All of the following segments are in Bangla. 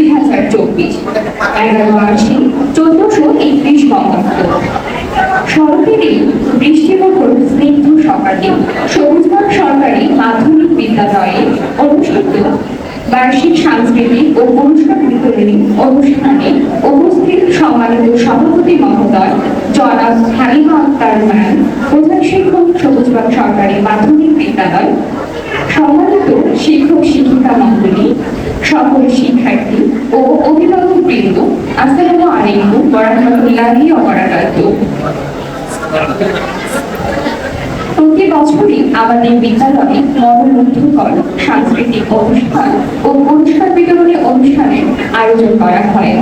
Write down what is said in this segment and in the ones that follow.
2024 11/8 1431 বঙ্গাব্দ। শরতেরই বৃষ্টিমুখর স্নিগ্ধ সকালে সবুজবন সরকারি মাধ্যমিক বিদ্যালয়ে অনুষ্ঠিত বার্ষিক সাংস্কৃতিক ও পুরস্কার বিতরণী অনুষ্ঠানে উপস্থিত সম্মানিত সভাপতি মহোদয় জনাব হালিমা আক্তার ম্যাম, প্রধান শিক্ষক, সবুজবন সরকারি মাধ্যমিক বিদ্যালয়, সম্মানিত শিক্ষক শিক্ষিকা মণ্ডলী, সকল শিক্ষার্থী ও অভিভাবক বৃন্দ, আসসালামু আলাইকুম ওয়া রাহমাতুল্লাহি ওয়া বারাকাতুহু। প্রতি বছরই আমাদের বিদ্যালয়ে মনোমুগ্ধকর সাংস্কৃতিক অনুষ্ঠান ও পুরস্কার বিতরণী অনুষ্ঠানের আয়োজন করা হয়।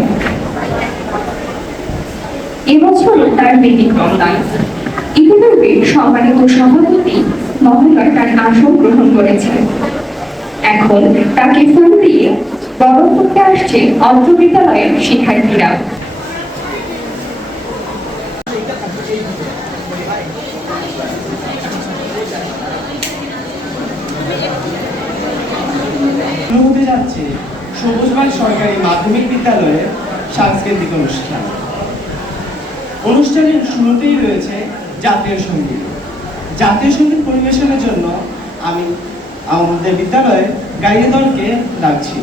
এবছর তার ব্যতিক্রম নয়। ইতিপূর্বে সম্মানিত সভাপতি মহোদয় তার আসন গ্রহণ করেছেন। এখন তাকে ফুল দিয়ে বরণ করতে আসছে অত্র বিদ্যালয়ের শিক্ষার্থীরা। হতে যাচ্ছে সবুজবন সরকারি মাধ্যমিক বিদ্যালয়ের সাংস্কৃতিক অনুষ্ঠান। অনুষ্ঠানের শুরুতেই রয়েছে জাতীয় সঙ্গীত। জাতীয় সঙ্গীত পরিবেশনের জন্য আমি আমাদের বিদ্যালয়ের গাইড দলকে ডাকছি।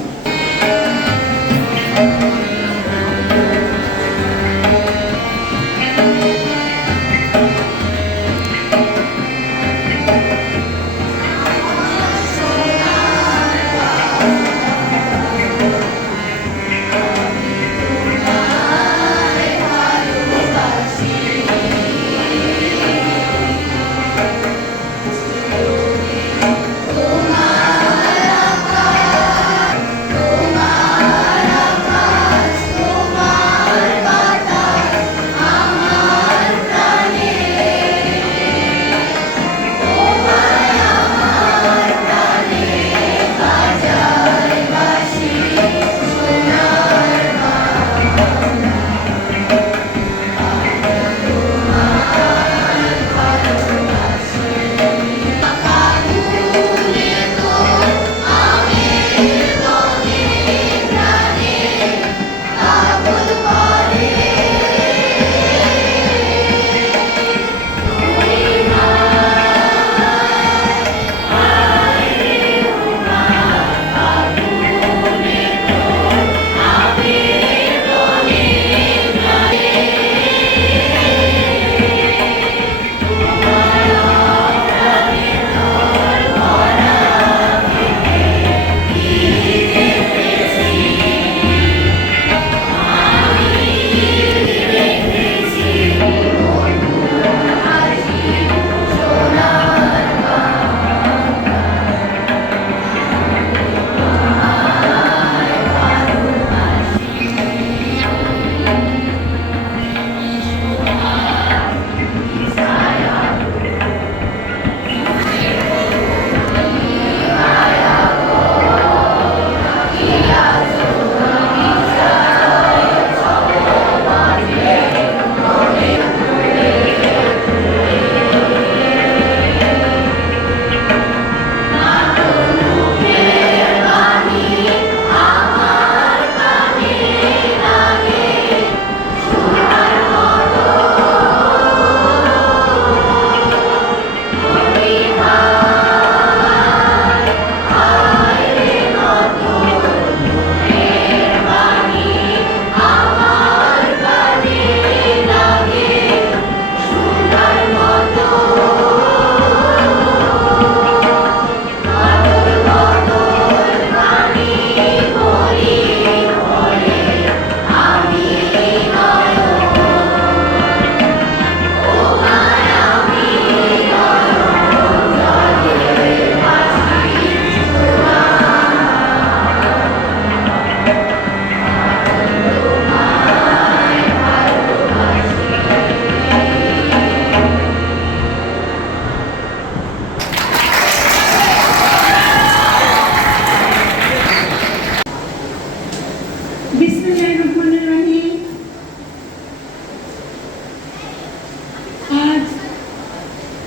आज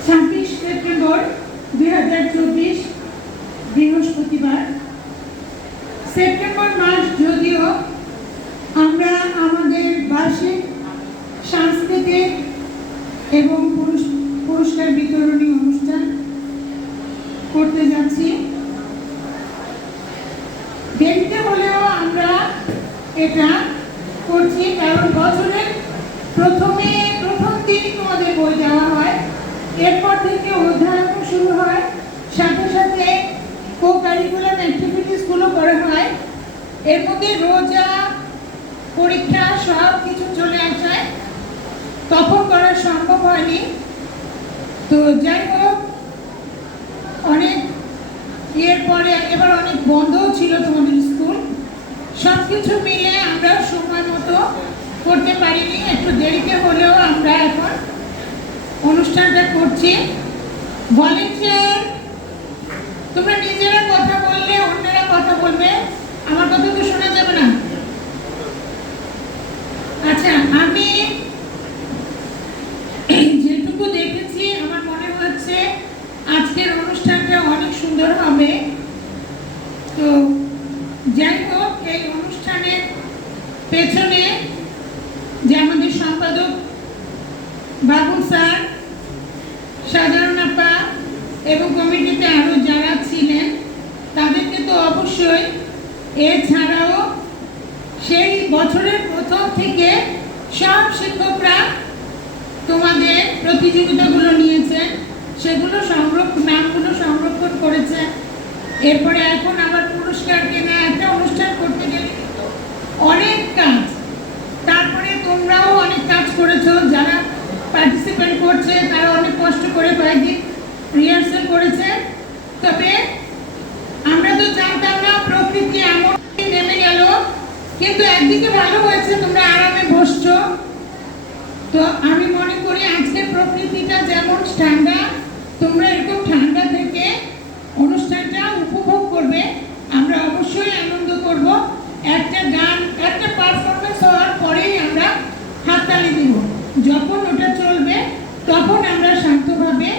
26 সেপ্টেম্বর 2024 বৃহস্পতিবার। সেপ্টেম্বর মাস যদিও এবং পুরস্কার বিতরণী অনুষ্ঠান করতে যাচ্ছি। দেখতে হলেও আমরা এটা করছি, কারণ বছরের প্রথম দিনই তোমাদের বই দেওয়া হয়, এরপর থেকে অধ্যয়ন শুরু হয়, সাথে সাথে কো কারিকুলাম অ্যাক্টিভিটিস গুলো করা হয়। এর মধ্যে রোজা, পরীক্ষা সব কিছু চলে আসায় তখন করা সম্ভব হয়নি। তো যাই হোক, অনেক এর পরে এবার অনেক বন্ধও ছিল তোমাদের স্কুল, সব কিছু মিলে আমরা সময় মতো করতে পারিনি, একটু দেরিতে হলেও আমরা এখন অনুষ্ঠানটা করছি। ভলেন্টিয়ার, তোমরা নিজেরা কথা বললে অন্যরা কথা বলবে, আমার কথা তো শোনা যাবে না। আচ্ছা, আমি যেটুকু দেখেছি আমার মনে হচ্ছে আজকের অনুষ্ঠানটা অনেক সুন্দর হবে। তো যাই হোক, এই অনুষ্ঠানের পেছনে যে আমাদের সম্পাদক বাবু স্যার, সাধারণ আপা এবং কমিটিতে আরো যারা ছিলেন তাদেরকে তো অবশ্যই, এছাড়াও সেই বছরের প্রথম থেকে সব শিক্ষকরা তোমাদের প্রতিযোগিতাগুলো নিয়েছেন, সেগুলো নামগুলো সংরক্ষণ করেছেন। এরপরে এখন আবার পুরস্কার কেনা, একটা অনুষ্ঠান করতে গেলে কিন্তু অনেক কাজ, তারপরে তোমরাও অনেক কাজ করেছো, যারা পার্টিসিপেট করছে তারা অনেক কষ্ট করে কয়েকদিন রিহার্সাল করেছে। তবে আমরা তো জানতাম না প্রকৃতি এমন নেমে গেল, কিন্তু একদিকে ভালো হয়েছে, তোমরা আরামে বসছো। তো আমি মনে করি আজকের প্রকৃতিটা যেমন ঠান্ডা, তোমরা এরকম ঠান্ডা থেকে অনুষ্ঠানটা উপভোগ করবে, আমরা অবশ্যই আনন্দ করব। একটা গান, একটা পারফরমেন্স হওয়ার পরেই আমরা হাততালি দিব, যখন ওটা চলবে তখন আমরা শান্তভাবে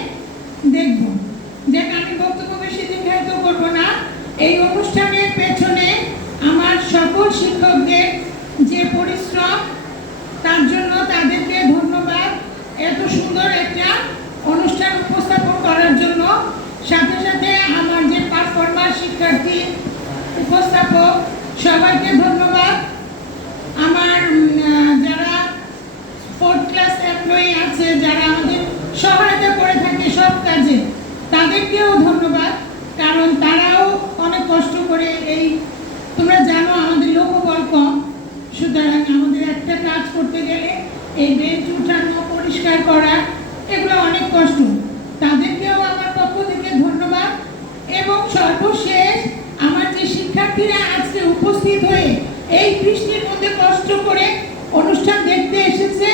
দেখব। দেখ, আমি বক্তব্য বেশি দীর্ঘায়িত করব না। এই অনুষ্ঠানের পেছনে আমার সকল শিক্ষকদের যে পরিশ্রম, তার জন্য তাদেরকে ধন্যবাদ, এত সুন্দর একটা অনুষ্ঠান উপস্থাপন করার জন্য। সাথে সাথে আমার যে পারফরমার, শিক্ষার্থী, উপস্থাপক, সবাইকে ধন্যবাদ। আমার যারা 4th ক্লাস এমপ্লয়ি আছে, যারা আমাদের সহায়তা করে থাকে সব কাজে, তাদেরকেও ধন্যবাদ, কারণ তারাও অনেক কষ্ট করে। এই তোমরা জানো আমাদের লোকবল কম, সুতরাং আমাদের একটা কাজ করতে গেলে এই বেঞ্চ উঠানো, পরিষ্কার করা, এগুলো অনেক কষ্ট। তাদেরকেও আমার পক্ষ থেকে ধন্যবাদ। এবং সর্বশেষ আমার যে শিক্ষার্থীরা আজকে উপস্থিত হয়ে এই বৃষ্টির মধ্যে কষ্ট করে অনুষ্ঠান দেখতে এসেছে,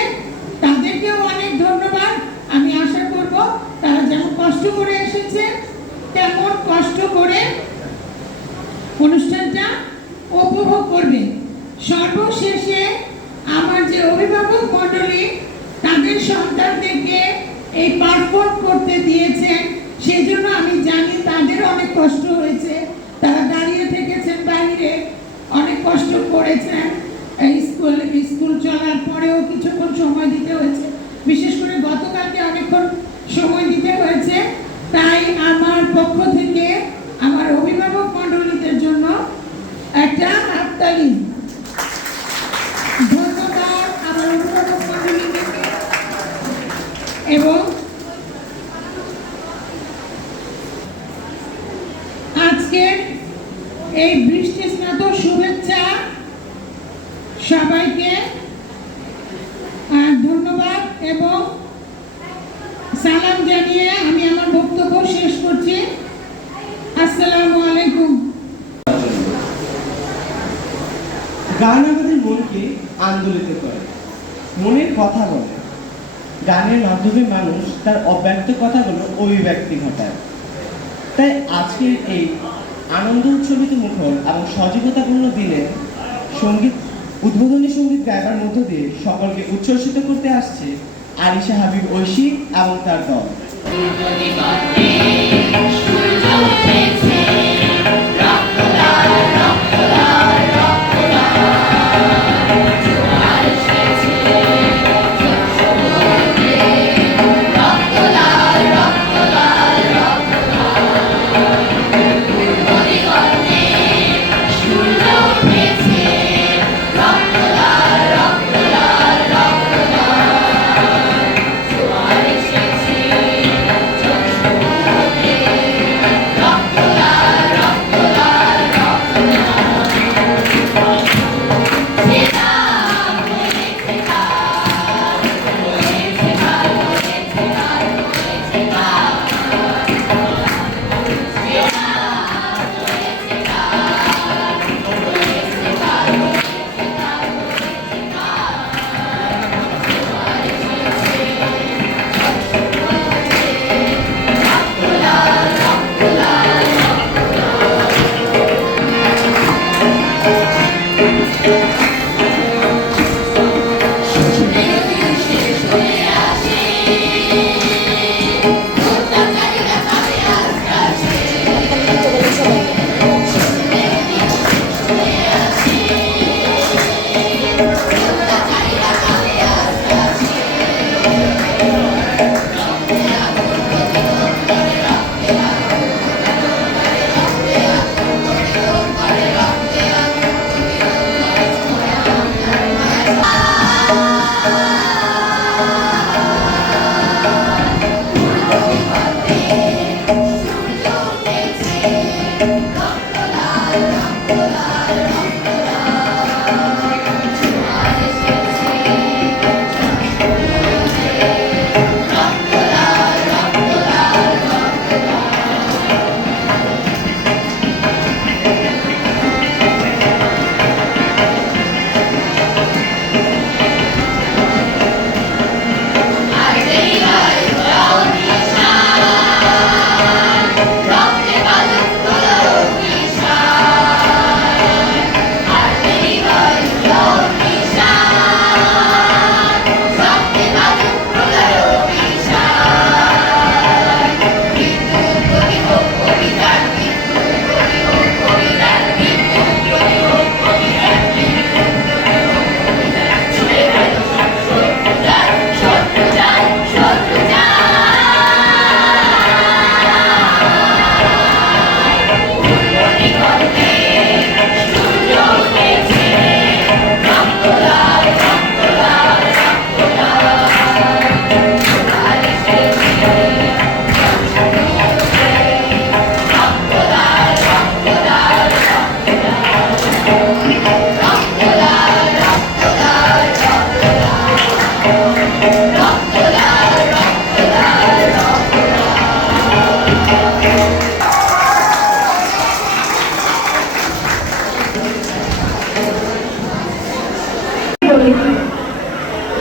তাদেরকেও অনেক ধন্যবাদ। আমি আশা করব তারা যেমন কষ্ট করে এসেছে তেমন কষ্ট করে অনুষ্ঠানটা উপভোগ করবে। সর্বশেষে আমার যে অভিভাবক মণ্ডলী তাদের সন্তানদেরকে এই পারফর্ম করতে দিয়েছেন, সেজন্য আমি জানি তাদের অনেক কষ্ট হয়েছে, তারা দাঁড়িয়ে থেকেছেন বাইরে, অনেক কষ্ট করেছেন। স্কুল চলার পরেও কিছুক্ষণ সময় দিতে হয়েছে, বিশেষ করে গতকালকে অনেকক্ষণ সময় দিতে হয়েছে। তাই আমার পক্ষ থেকে আমার অভিভাবক মণ্ডলীদের জন্য একটা হাততালি। ধন্যবাদ আমার অভিভাবক মণ্ডলীকে। এবং আজকের এই বৃষ্টি স্নাত শুভেচ্ছা সবাইকে ধন্যবাদ এবং সালাম জানিয়ে আমি আমার বক্তব্য শেষ করছি। আসসালামু আলাইকুম। গান আমাদের মনকে আন্দোলিত করে, মনের কথা বলে। গানের মাধ্যমে মানুষ তার অব্যক্ত কথাগুলো অভিব্যক্তি ঘটায়। তাই আজকের এই আনন্দ উৎসবিত মুখর এবং সজীবতাপূর্ণ দিনে সঙ্গীত, উদ্বোধনী সঙ্গীত গাইবার মধ্য দিয়ে সকলকে উচ্ছ্বসিত করতে আসছে আরিশা হাবিব ঐশী এবং তার দল।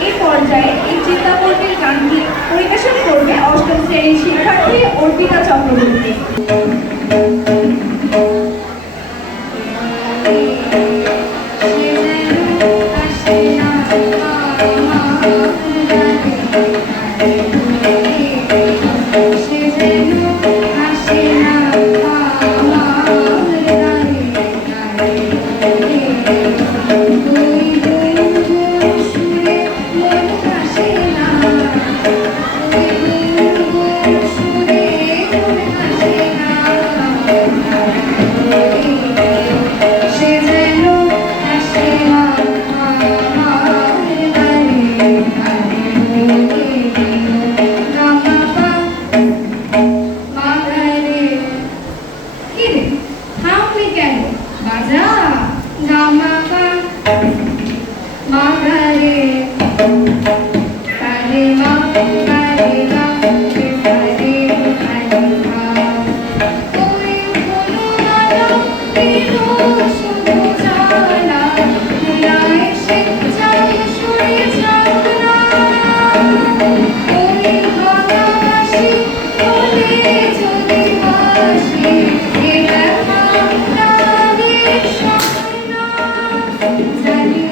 এই পর্যায়ে এই চিন্তাকর্মীর গানটি পরিবেশন করবে অষ্টম শ্রেণীর শিক্ষার্থী অর্পিতা চক্রবর্তী। জানি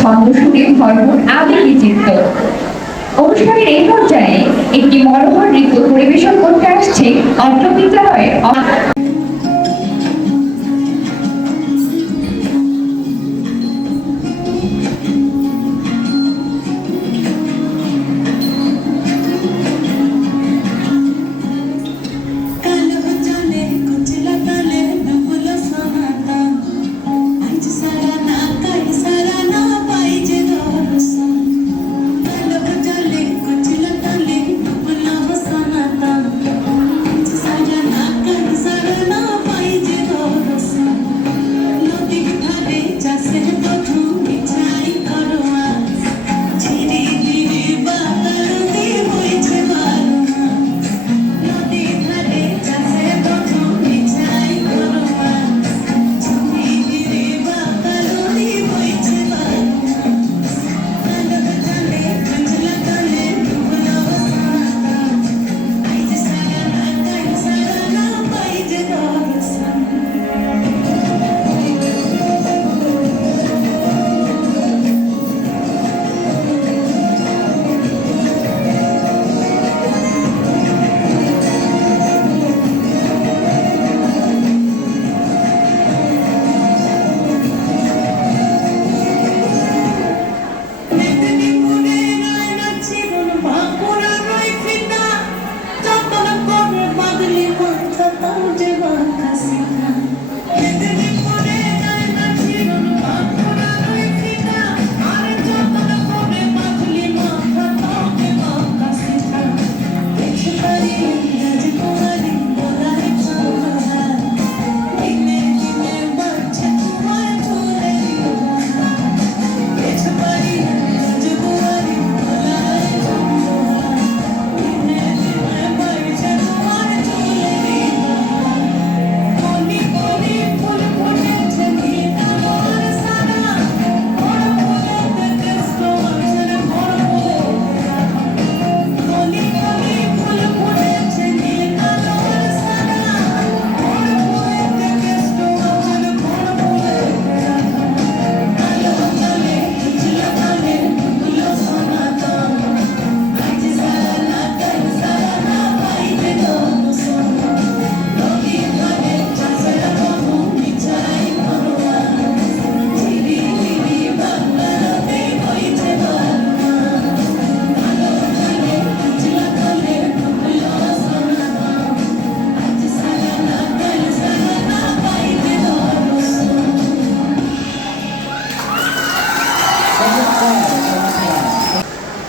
ছন্দ সুরে ভরপুর আবেগী চিত্ত। অনুষ্ঠানের এই পর্যায়ে একটি মনোহর নৃত্য পরিবেশন করতে আসছে অত্র বিদ্যালয়ের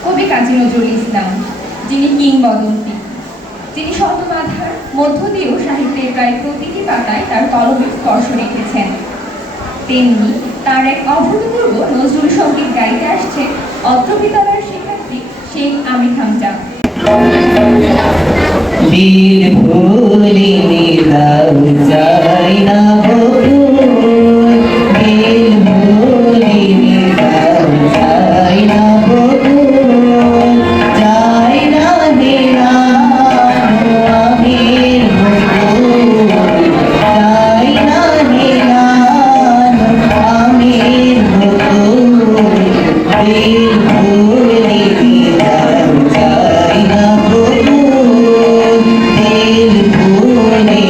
কবি কাজী নজরুল ইসলাম, যিনি কিংবদন্তি, যিনি শতবাধার মধ্য দিয়েও সাহিত্যের প্রায় প্রতিটি পাতায় তার কলমের স্পর্শ রেখেছেন। তেমনি তার এক অভূতপূর্ব নজরুল সঙ্গীত গাইতে আসছে অত্র বিদ্যালয়ের শিক্ষার্থী শেখ আমির হামজা। দিল ভুলিনি দাও চাই না বকুল, দিল ভুলিনি দাও চাই না বকুল, চাই না নিরানো আমির বকুল, চাই না নিরানো আমির বকুল, দিল ভুলিনি দাও চাই না বকুল, দিল ভুলিনি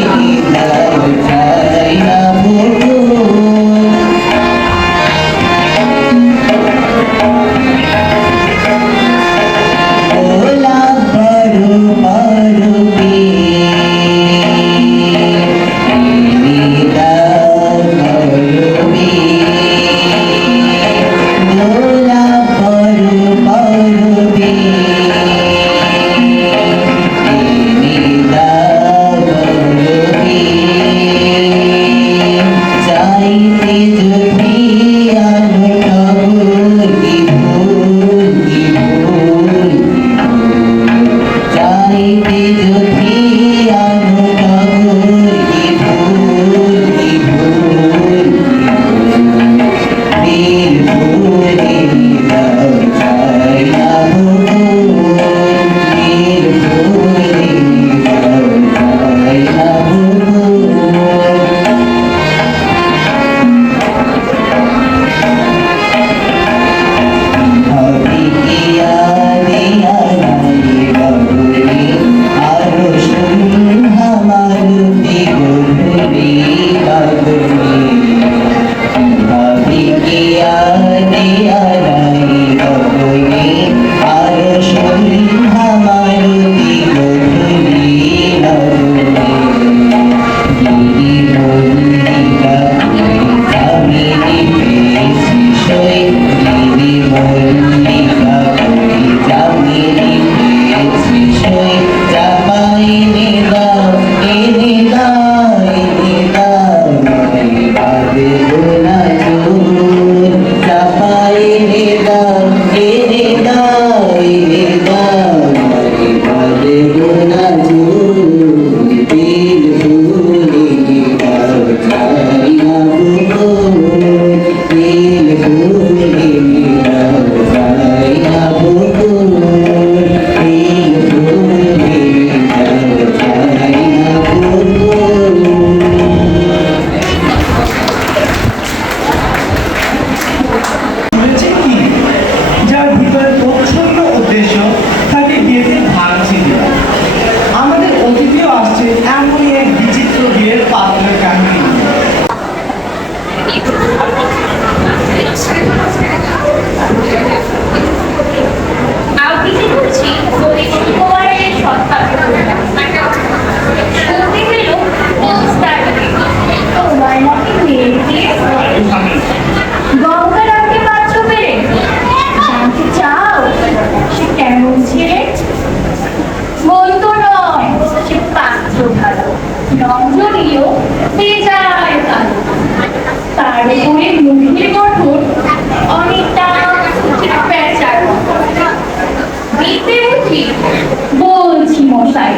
বলছি মশাই,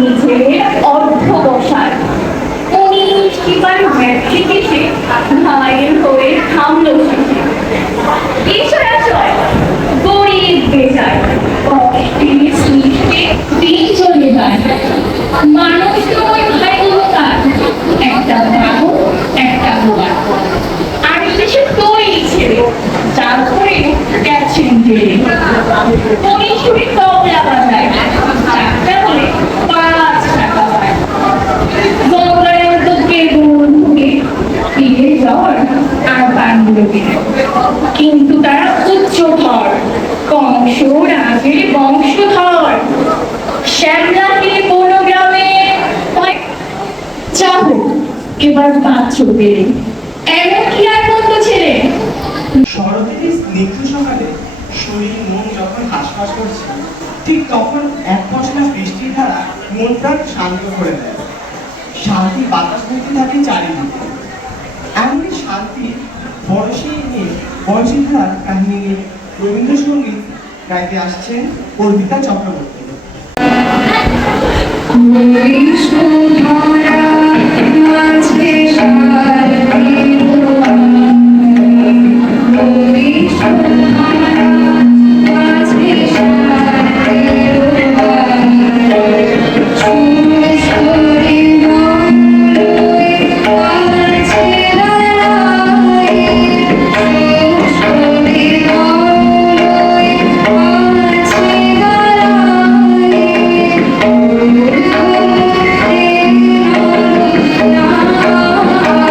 নিজের অর্ধবসায় উনি শিবার ম্যাট্রিক এসে ঘায়ের হয়ে থামলো শেষে। ঈশ্বরাশয় গরিব বেজায় কষ্টে সৃষ্টে দিন চলে যায়। মানুষ তোমার ভাই তার একটা ভালো একটা গোয়া আর দেশে তৈরি ছেড়ে যার করে গেছেন বেড়ে উনি শুধু তবলা বাজায় চারটা হলে 5 টাকা পায়। গঙ্গায় তো কেবল ঢুকে ফিরে জ্বর আর বান্ধবী, কিন্তু তারা উচ্চধর কংস রাজের বংশধর। শ্যামলাকে কোনো গ্রামে যাবো এবার পাত্র পেরে এমন কি আর মন্দ ছেলে। শরতের স্নিগ্ধ সকালে শরীর মন যখন হাসপাস করছে, ঠিক তখন এক পশলা বৃষ্টির ধারা মন প্রাণ শান্ত করে দেয়। শান্তি বাতাস বইতে থাকে চারিদিকে। এমনই শান্তি বরসে নিয়ে বয়সীধার কাহিনী নিয়ে রবীন্দ্রসঙ্গীত গাইতে আসছেন অর্পিতা চক্রবর্তী।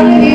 Thank you.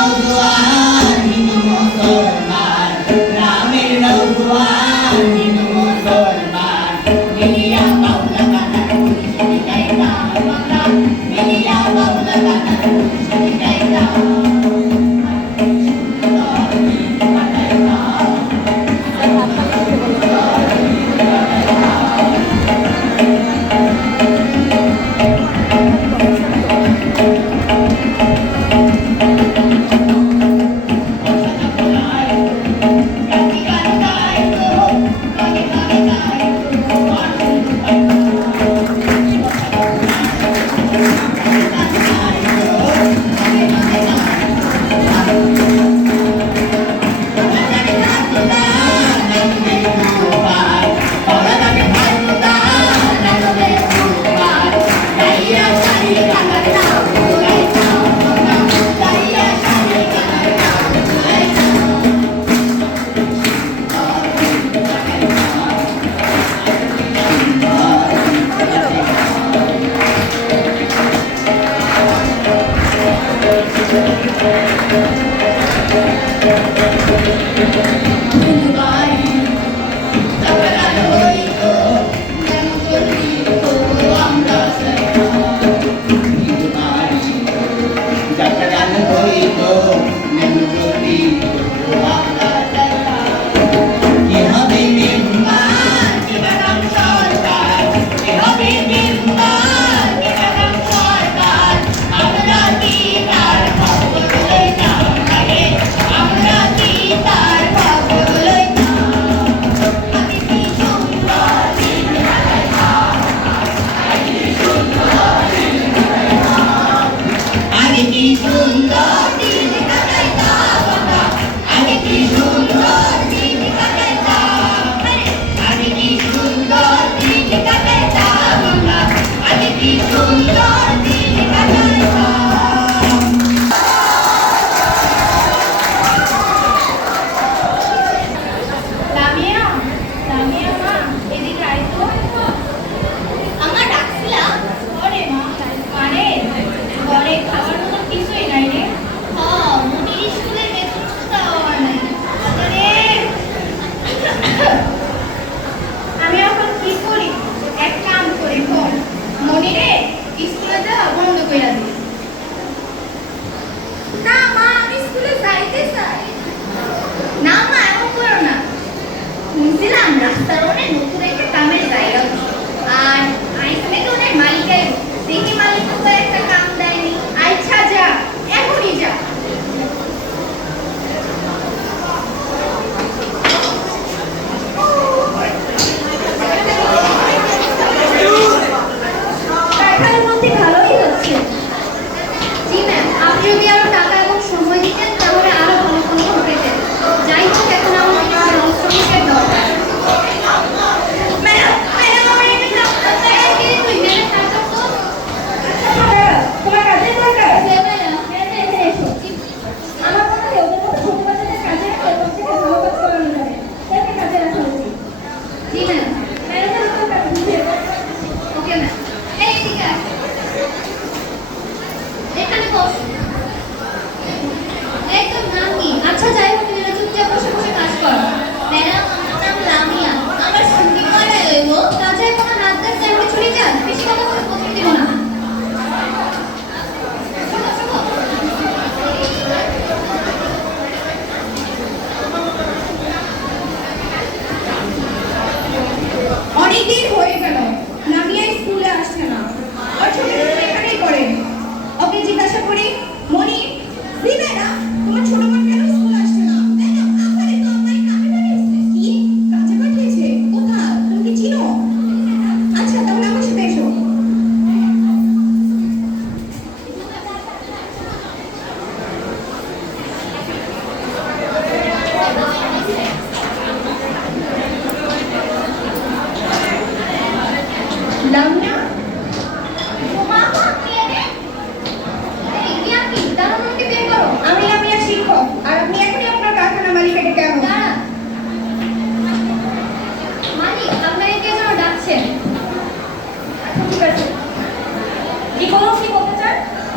নওজোয়ান হিন্দু মুসলমান, গ্রামের নওজোয়ান হিন্দু মুসলমান, মিলিয়া বাউলা গানা শুনি গাইতাম আমরা, মিলিয়া বাউলা গানা শুনি গাইতাম।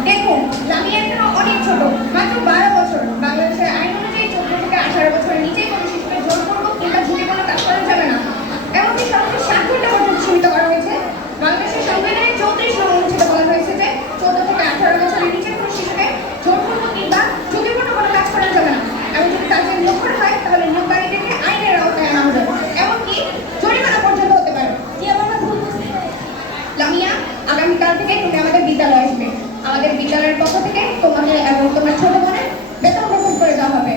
দেখুন, লামিয়া এখনো অনেক ছোট, মাত্র 12 বছর। বাংলাদেশের আইন অনুযায়ী 14 থেকে 18 বছরের নিচে কোনো শিশুকে জোরপূর্বক কিংবা ঝুঁকিপূর্ণ কাজ করা যাবে না। এমনকি সর্বোচ্চ 7 ঘন্টা পর্যন্ত সীমিত করা হয়েছে। বাংলাদেশের সংবিধানের 34 নং অনুচ্ছেদে বলা হয়েছে যে 14 থেকে 18 বছরের নিচে কোনো শিশুকে জোরপূর্বক কিংবা ঝুঁকিপূর্ণ কোনো কাজ করা যাবে না। এবং যদি কাজে নিয়োগ করা হয় তাহলে নিয়োগকারীদেরকে আইনের আওতায় আনা হবে, এমনকি জরিমানা পর্যন্ত হতে পারে। কি আমার ভুল বুঝছি? লামিয়া, আগামীকাল থেকে তুমি আমাদের বিদ্যালয়ে আসবে। আমাদের বিদ্যালয়ের পক্ষ থেকে তোমাকে এবং তোমার ছোট বোনের বেতন গ্রহণ করে দেওয়া হবে।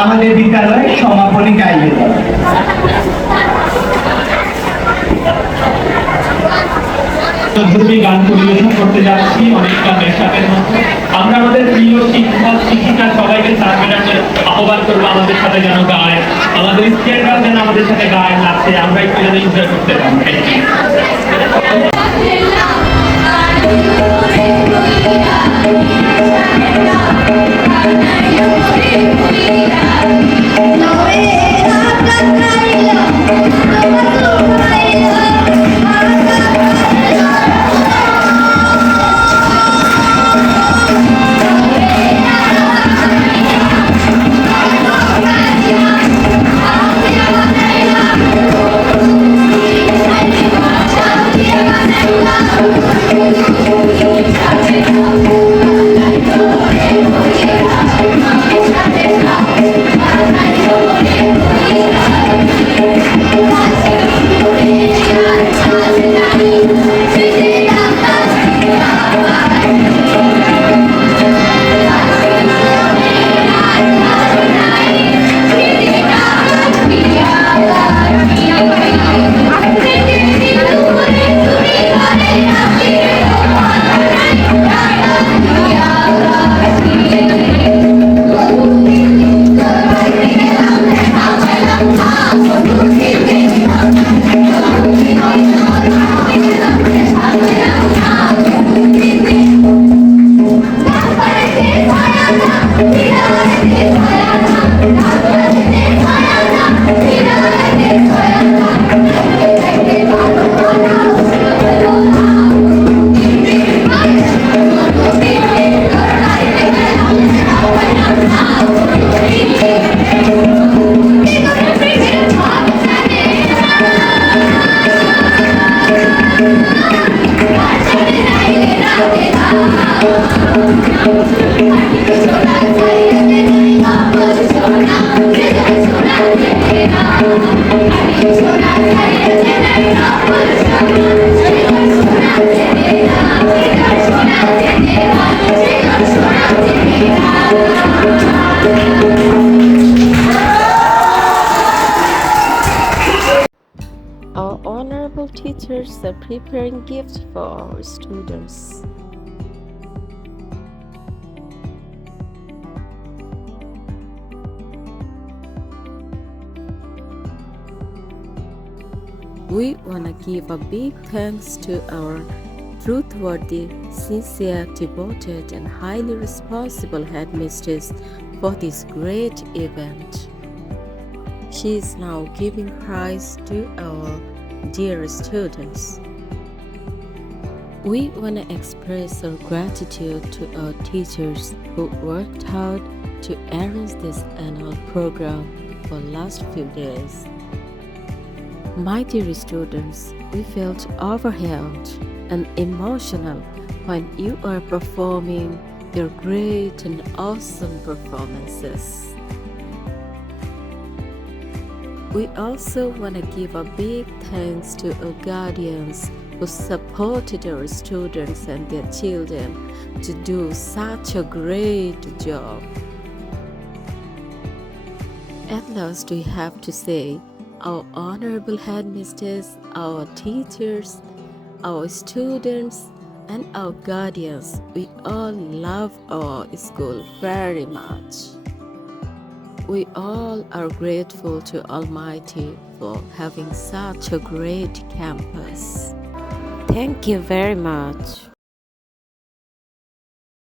আমাদের বিদ্যালয় সমাপনী গাইবে। ধর্মী গান পরিবেশন করতে যাচ্ছি অনেকটা মেশাপের মতো। আমরা আমাদের প্রিয় শিক্ষক শিক্ষিকা সবাইকে সার্ভেটাকে আহ্বান করবো আমাদের সাথে যেন গায়, আমাদের স্টেটরা যেন আমাদের সাথে গায় নাচে, আমরা একটু যেন এনজয় করতে পারি। Our honorable teachers are preparing gifts for our students. We want to give a big thanks to our truthworthy, sincere, devoted, and highly responsible headmistress for this great event. She is now giving prize to our dear students. We want to express our gratitude to our teachers who worked hard to arrange this annual program for last few days. My dear students, we felt overwhelmed and emotional when you are performing your great and awesome performances. We also want to give a big thanks to our guardians who supported our students and their children to do such a great job. At last, we have to say, our honorable headmistress, our teachers, our students, and our guardians, we all love our school very much. We all are grateful to Almighty for having such a great campus. Thank you very much.